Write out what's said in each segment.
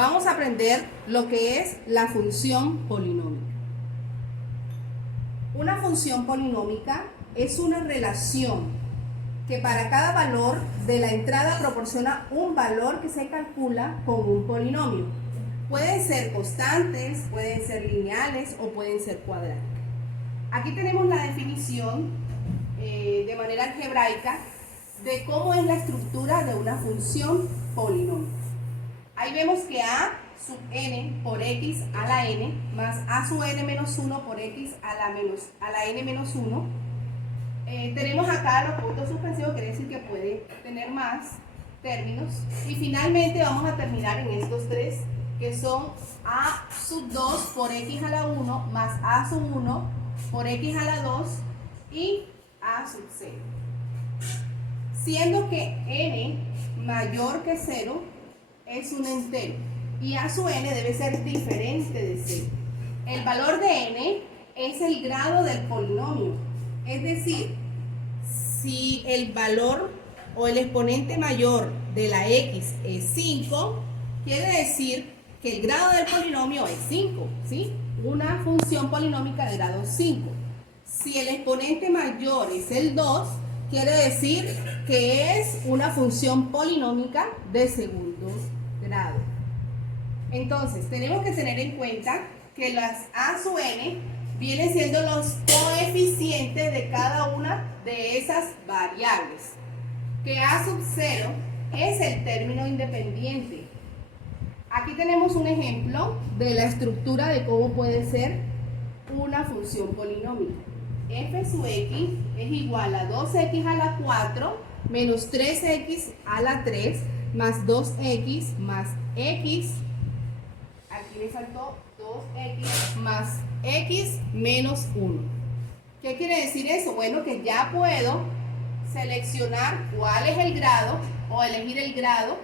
vamos a aprender lo que es la función polinómica. Una función polinómica es una relación que para cada valor de la entrada proporciona un valor que se calcula con un polinomio. Pueden ser constantes, pueden ser lineales o pueden ser cuadráticas. Aquí tenemos la definición de manera algebraica de cómo es la estructura de una función polinómica. Ahí vemos que a sub n por x a la n más a sub n menos 1 por x a la n menos 1. Tenemos acá los puntos suspensivos, quiere decir que puede tener más términos. Y finalmente vamos a terminar en estos tres, que son a sub 2 por x a la 1 más a sub 1 por x a la 2 y a sub 0. Siendo que n mayor que 0 es un entero y a sub n debe ser diferente de 0. El valor de n es el grado del polinomio, es decir, si el valor o el exponente mayor de la x es 5, quiere decir que el grado del polinomio es 5, ¿sí? Una función polinómica de grado 5. Si el exponente mayor es el 2, quiere decir que es una función polinómica de segundo grado. Entonces, tenemos que tener en cuenta que las a sub n vienen siendo los coeficientes de cada una de esas variables. Que a sub 0 es el término independiente. Aquí tenemos un ejemplo de la estructura de cómo puede ser una función polinómica. F sub x es igual a 2x a la 4 menos 3x a la 3 más 2x más x, aquí me faltó 2x más x menos 1. ¿Qué quiere decir eso? Bueno, que ya puedo seleccionar cuál es el grado o elegir el grado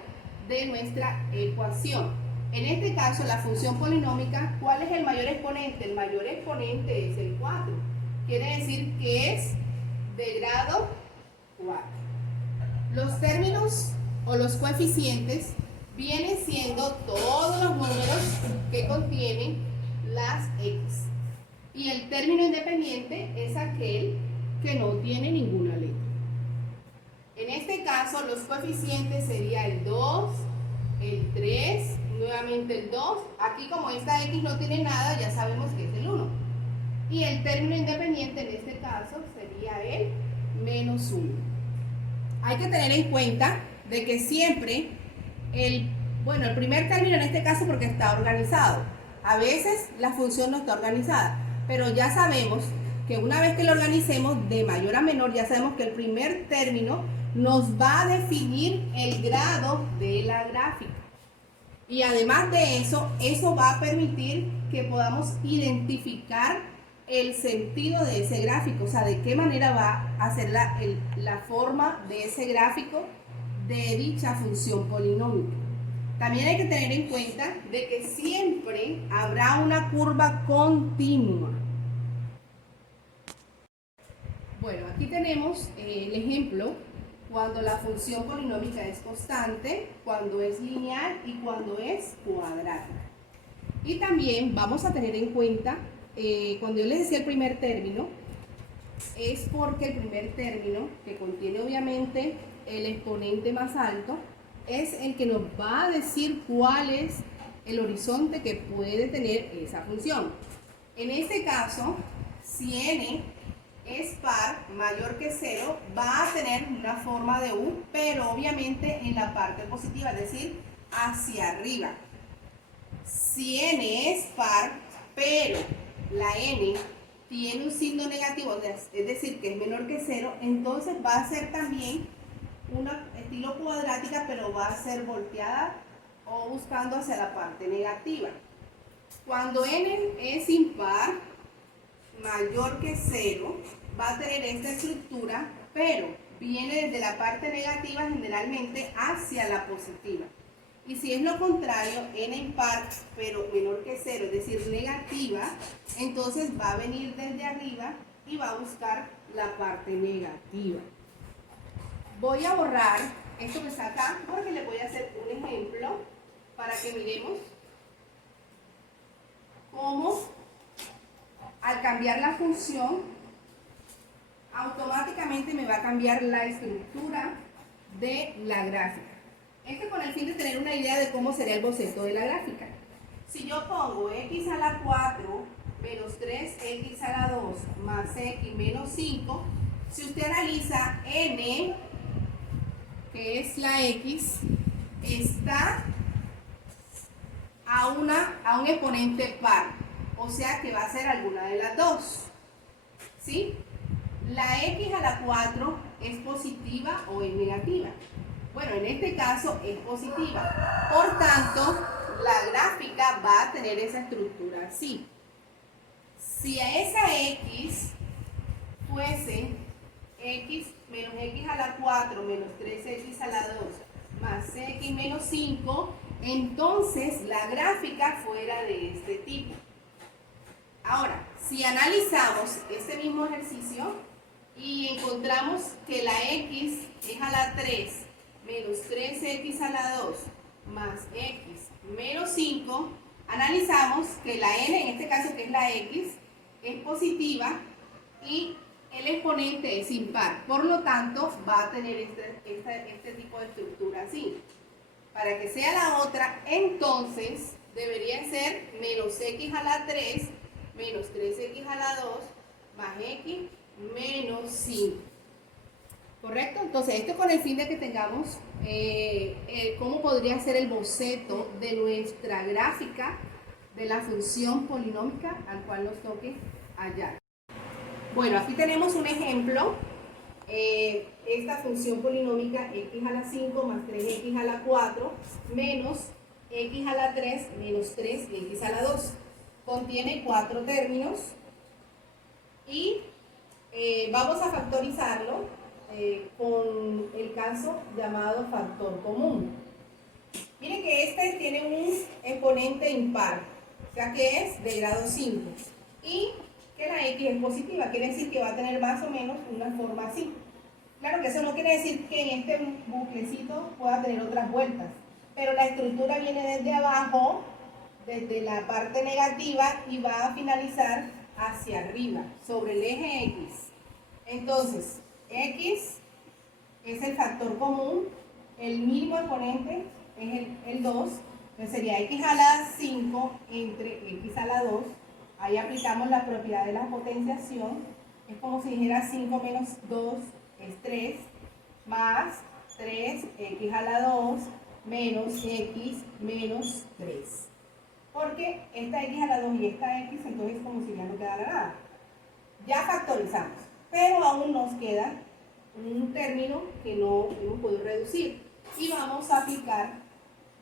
de nuestra ecuación. En este caso, la función polinómica, ¿cuál es el mayor exponente? El mayor exponente es el 4. Quiere decir que es de grado 4. Los términos o los coeficientes vienen siendo todos los números que contienen las x. Y el término independiente es aquel que no tiene ninguna letra. En este caso, los coeficientes serían el 2, el 3, nuevamente el 2. Aquí, como esta x no tiene nada, ya sabemos que es el 1. Y el término independiente en este caso sería el menos 1. Hay que tener en cuenta de que siempre el primer término en este caso porque está organizado. A veces la función no está organizada, pero ya sabemos que una vez que lo organicemos de mayor a menor, ya sabemos que el primer término nos va a definir el grado de la gráfica. Y además de eso, eso va a permitir que podamos identificar el sentido de ese gráfico, o sea, de qué manera va a ser la forma de ese gráfico de dicha función polinómica. También hay que tener en cuenta de que siempre habrá una curva continua. Bueno, aquí tenemos el ejemplo cuando la función polinómica es constante, cuando es lineal y cuando es cuadrática. Y también vamos a tener en cuenta, cuando yo les decía el primer término, es porque el primer término, que contiene obviamente el exponente más alto, es el que nos va a decir cuál es el horizonte que puede tener esa función. En este caso, si n es par mayor que 0, va a tener una forma de U, pero obviamente en la parte positiva, es decir, hacia arriba. Si n es par, pero la n tiene un signo negativo, es decir, que es menor que 0, entonces va a ser también una estilo cuadrática, pero va a ser volteada o buscando hacia la parte negativa. Cuando n es impar, mayor que 0, va a tener esta estructura, pero viene desde la parte negativa generalmente hacia la positiva. Y si es lo contrario, n impar, pero menor que 0, es decir, negativa, entonces va a venir desde arriba y va a buscar la parte negativa. Voy a borrar esto que está acá porque le voy a hacer un ejemplo para para que miremos cómo al cambiar la función automáticamente me va a cambiar la estructura de la gráfica. Esto con el fin de tener una idea de cómo sería el boceto de la gráfica. Si yo pongo x a la 4 menos 3x a la 2 más x menos 5, si usted analiza n, que es la x, está a un exponente par, o sea que va a ser alguna de las dos, ¿sí? La x a la 4 es positiva o es negativa. Bueno, en este caso es positiva, por tanto, la gráfica va a tener esa estructura así. Si a esa x fuese x menos x a la 4 menos 3x a la 2 más x menos 5, entonces la gráfica fuera de este tipo. Ahora, si analizamos este mismo ejercicio y encontramos que la x es a la 3 menos 3x a la 2 más x menos 5, analizamos que la n, en este caso que es la x, es positiva y el exponente es impar. Por lo tanto, va a tener este tipo de estructura así. Para que sea la otra, entonces debería ser menos x a la 3 menos 3x a la 2 más x menos 5. ¿Correcto? Entonces, esto con el fin de que tengamos cómo podría ser el boceto de nuestra gráfica de la función polinómica al cual nos toque hallar. Bueno, aquí tenemos un ejemplo. Esta función polinómica x a la 5 más 3x a la 4 menos x a la 3 menos 3x a la 2. Contiene 4 términos y vamos a factorizarlo con el caso llamado factor común. Miren que este tiene un exponente impar, o sea que es de grado 5, y que la x es positiva, quiere decir que va a tener más o menos una forma así. Claro que eso no quiere decir que en este buclecito pueda tener otras vueltas, pero la estructura viene desde abajo, desde la parte negativa, y va a finalizar hacia arriba, sobre el eje x. Entonces, x es el factor común, el mínimo exponente es el 2, entonces sería x a la 5 entre x a la 2. Ahí aplicamos la propiedad de la potenciación, es como si dijera 5 menos 2 es 3, más 3x a la 2 menos x menos 3. Porque esta x a la 2 y esta x, entonces como si ya no quedara nada. Ya factorizamos, pero aún nos queda un término que no hemos podido reducir. Y vamos a aplicar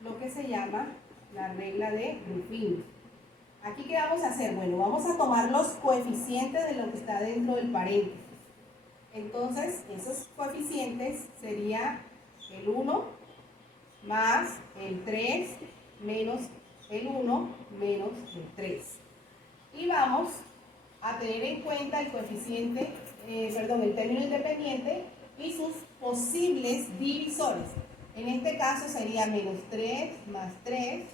lo que se llama la regla de Ruffin. Aquí, ¿qué vamos a hacer? Bueno, vamos a tomar los coeficientes de lo que está dentro del paréntesis. Entonces, esos coeficientes sería el 1 más el 3 menos el 1 menos el 3. Y vamos a tener en cuenta el coeficiente, el término independiente y sus posibles divisores. En este caso sería menos 3 más 3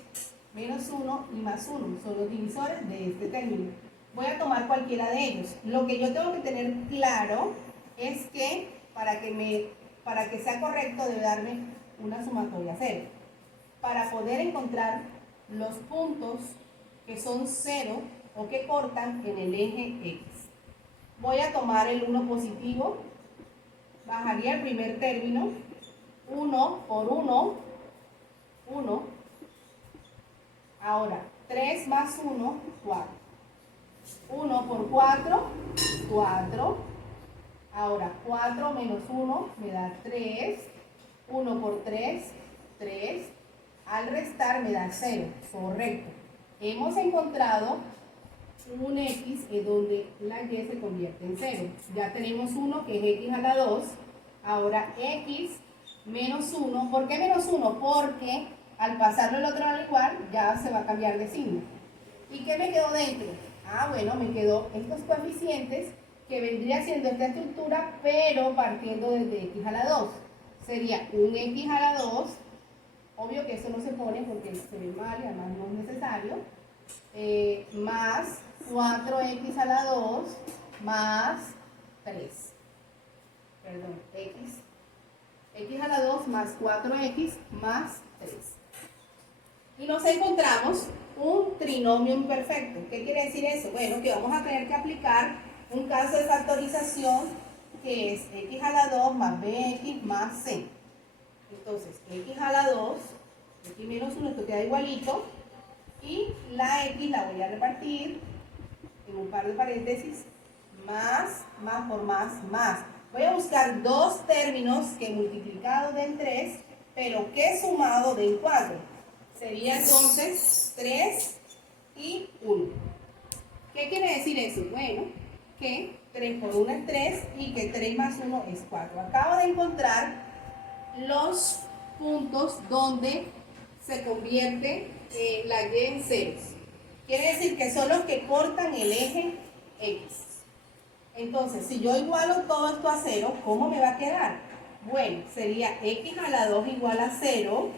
menos 1 y más 1, son los divisores de este término. Voy a tomar cualquiera de ellos. Lo que yo tengo que tener claro es que para que sea correcto debe darme una sumatoria cero. Para poder encontrar los puntos que son 0 o que cortan en el eje X. Voy a tomar el 1 positivo, bajaría el primer término, 1 por 1, 1. Ahora, 3 más 1, 4. 1 por 4, 4. Ahora, 4 menos 1 me da 3. 1 por 3, 3. Al restar me da 0. Correcto. Hemos encontrado un x en donde la y se convierte en 0. Ya tenemos 1 que es x a la 2. Ahora, x menos 1. ¿Por qué menos 1? Porque al pasarlo el otro al igual, ya se va a cambiar de signo. ¿Y qué me quedó dentro? Bueno, me quedó estos coeficientes que vendría siendo esta estructura, pero partiendo desde x a la 2. Sería un x a la 2 Obvio que eso no se pone porque se ve mal y además no es necesario. Más 4x a la 2 más 3. Perdón, x a la 2 más 4x más 3. Y nos encontramos un trinomio imperfecto. ¿Qué quiere decir eso? Bueno, que vamos a tener que aplicar un caso de factorización que es x a la 2 más bx más c. Entonces, x a la 2, x menos 1, esto queda igualito. Y la x la voy a repartir en un par de paréntesis. Más por más. Voy a buscar dos términos que multiplicado den 3, pero que sumado den 4. Sería entonces 3 y 1. ¿Qué quiere decir eso? Bueno, que 3 por 1 es 3 y que 3 más 1 es 4. Acabo de encontrar los puntos donde se convierte la y en ceros. Quiere decir que son los que cortan el eje X. Entonces, si yo igualo todo esto a 0, ¿cómo me va a quedar? Bueno, sería x a la 2 igual a 0,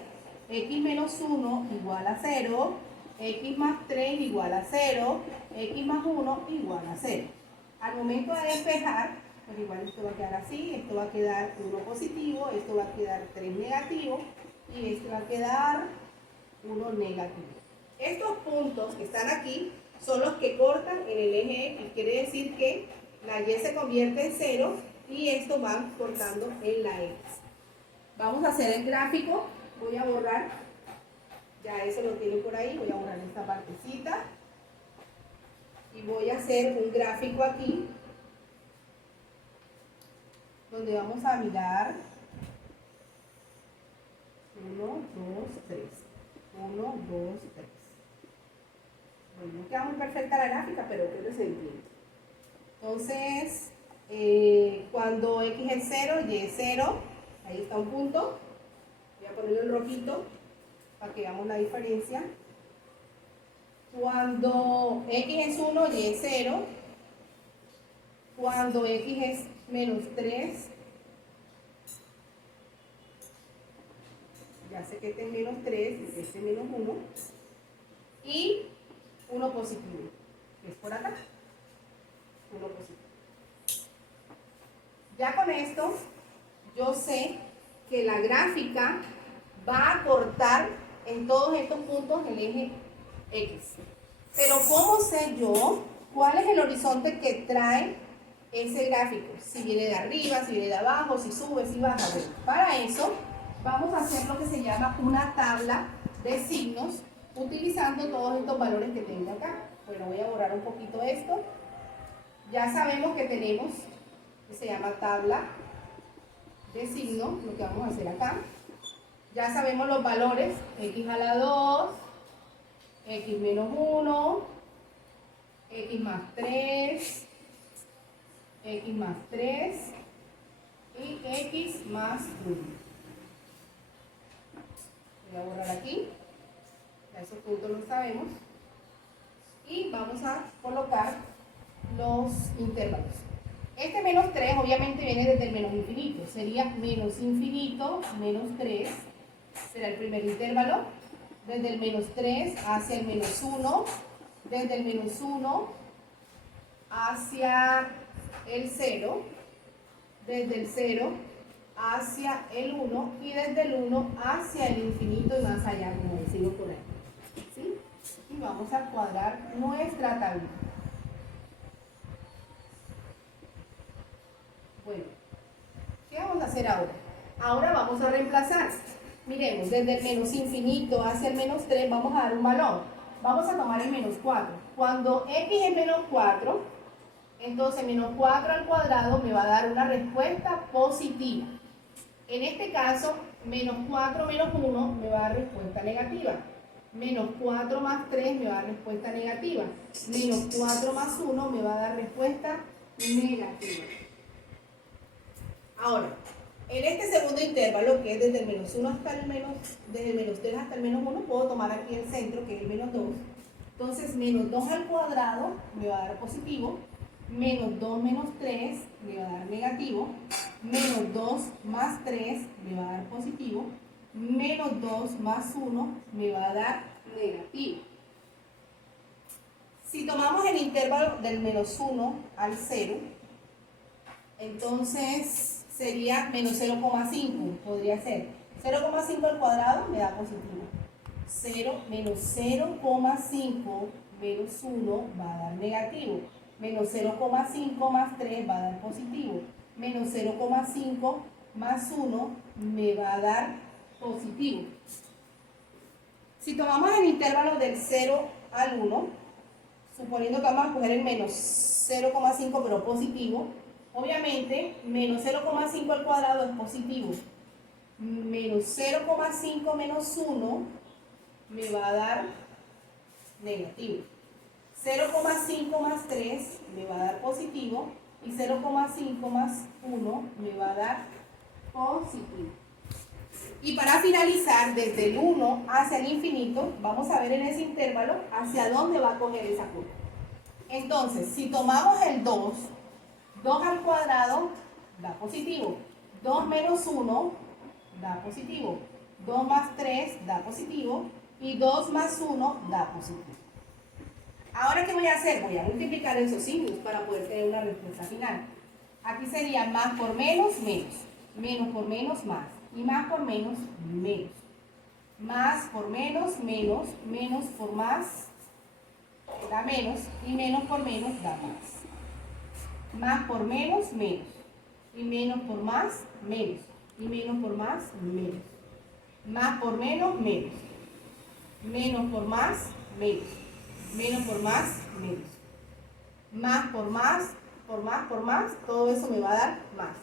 x menos 1 igual a 0, x más 3 igual a 0, x más 1 igual a 0. Al momento de despejar, pues igual esto va a quedar así, esto va a quedar 1 positivo, esto va a quedar 3 negativo y esto va a quedar 1 negativo. Estos puntos que están aquí son los que cortan en el eje X, quiere decir que la y se convierte en 0 y esto va cortando en la X. Vamos a hacer el gráfico, voy a borrar, ya eso lo tiene por ahí, voy a borrar esta partecita y voy a hacer un gráfico aquí donde vamos a mirar 1, 2, 3, 1, 2, 3. Bueno, no queda muy perfecta la gráfica, pero creo que se entiende. Entonces, cuando x es 0, y es 0, ahí está un punto. Voy a ponerlo en rojito para que veamos la diferencia. Cuando x es 1, y es 0. Cuando x es menos 3, ya sé que este es menos 3 y este es menos 1. Y 1 positivo, que es por acá. 1 positivo. Ya con esto, yo sé que la gráfica va a cortar en todos estos puntos el eje X. Pero ¿cómo sé yo cuál es el horizonte que trae ese gráfico? Si viene de arriba, si viene de abajo, si sube, si baja. Bueno, para eso vamos a hacer lo que se llama una tabla de signos utilizando todos estos valores que tengo acá. Bueno, voy a borrar un poquito esto. Ya sabemos que tenemos, que se llama tabla de signos, lo que vamos a hacer acá. Ya sabemos los valores, x a la 2, x menos 1, x más 3, x más 3 y x más 1. Voy a borrar aquí, ya esos puntos los sabemos. Y vamos a colocar los intervalos. Este menos 3 obviamente viene desde el menos infinito, sería menos infinito menos 3, será el primer intervalo, desde el menos 3 hacia el menos 1, desde el menos 1 hacia el 0, desde el 0 hacia el 1 y desde el 1 hacia el infinito y más allá, como decimos por ahí. ¿Sí? Y vamos a cuadrar nuestra tablita. Bueno, ¿qué vamos a hacer ahora? Ahora vamos a reemplazar. Miremos, desde el menos infinito hacia el menos 3 vamos a dar un valor. Vamos a tomar el menos 4. Cuando x es menos 4, entonces menos 4 al cuadrado me va a dar una respuesta positiva. En este caso, menos 4 menos 1 me va a dar respuesta negativa. Menos 4 más 3 me va a dar respuesta negativa. Menos 4 más 1 me va a dar respuesta negativa. Ahora, en este segundo intervalo, que es desde el menos 1 hasta el menos, desde el menos 3 hasta el menos 1, puedo tomar aquí el centro, que es el menos 2. Entonces, menos 2 al cuadrado me va a dar positivo. Menos 2 menos 3 me va a dar negativo. Menos 2 más 3 me va a dar positivo. menos 2 más 1 me va a dar negativo. Si tomamos el intervalo del menos 1 al 0, entonces sería menos 0,5, podría ser. 0,5 al cuadrado me da positivo. 0 menos 0,5 menos 1 va a dar negativo. Menos 0,5 más 3 va a dar positivo. Menos 0,5 más 1 me va a dar positivo. Si tomamos el intervalo del 0 al 1, suponiendo que vamos a coger el menos 0,5 pero positivo, obviamente menos 0,5 al cuadrado es positivo. Menos 0,5 menos 1 me va a dar negativo. 0,5 más 3 me va a dar positivo y 0,5 más 1 me va a dar positivo. Y para finalizar, desde el 1 hacia el infinito, vamos a ver en ese intervalo hacia dónde va a coger esa curva. Entonces, si tomamos el 2, 2 al cuadrado da positivo. 2 menos 1 da positivo. 2 más 3 da positivo. Y 2 más 1 da positivo. Ahora, ¿qué voy a hacer? Voy a multiplicar esos signos para poder tener una respuesta final. Aquí sería más por menos, menos. Menos por menos, más. Y más por menos, menos. Más por menos, menos. Menos por más da menos. Y menos por menos da más. Más por menos, menos. Y menos por más, menos. Y menos por más, menos. Más por menos, menos. Menos por más, menos. Menos por más, menos. Más por más, por más, todo eso me va a dar más.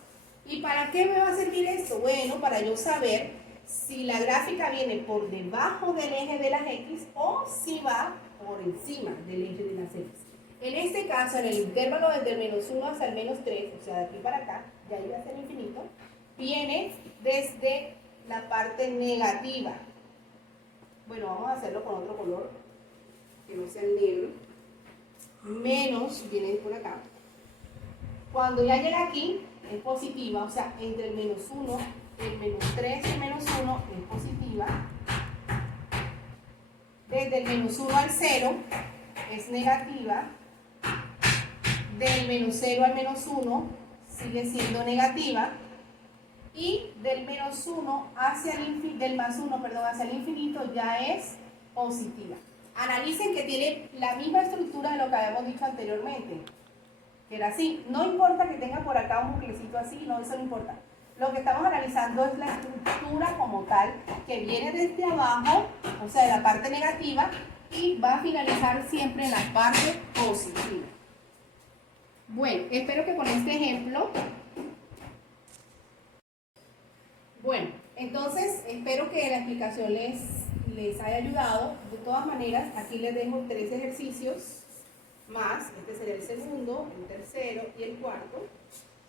¿Y para qué me va a servir esto? Bueno, para yo saber si la gráfica viene por debajo del eje de las X o si va por encima del eje de las X. En este caso, en el intervalo desde el menos 1 hasta el menos 3, o sea, de aquí para acá, de ahí hasta el infinito, viene desde la parte negativa. Bueno, vamos a hacerlo con otro color, que no sea el negro. Menos viene por acá. Cuando ya llega aquí, es positiva, o sea, entre el menos 1, el menos 3 y el menos 1 es positiva. Desde el menos 1 al 0 es negativa. Del menos 0 al menos 1 sigue siendo negativa. Y del menos 1 hacia el infinito, del más 1, perdón, hacia el infinito ya es positiva. Analicen que tiene la misma estructura de lo que habíamos dicho anteriormente, que era así. No importa que tenga por acá un buclecito así, no, eso no importa. Lo que estamos analizando es la estructura como tal, que viene desde abajo, o sea, de la parte negativa, y va a finalizar siempre en la parte positiva. Bueno, espero que con este ejemplo... Bueno, entonces espero que la explicación les haya ayudado. De todas maneras, aquí les dejo 3 ejercicios más. Este sería el segundo, el tercero y el cuarto,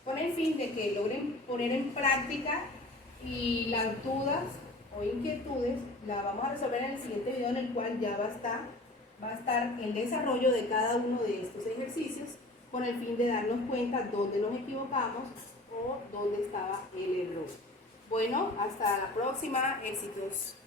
con el fin de que logren poner en práctica y las dudas o inquietudes las vamos a resolver en el siguiente video, en el cual ya va a estar el desarrollo de cada uno de estos ejercicios con el fin de darnos cuenta dónde nos equivocamos o dónde estaba el error. Bueno, hasta la próxima. Éxitos.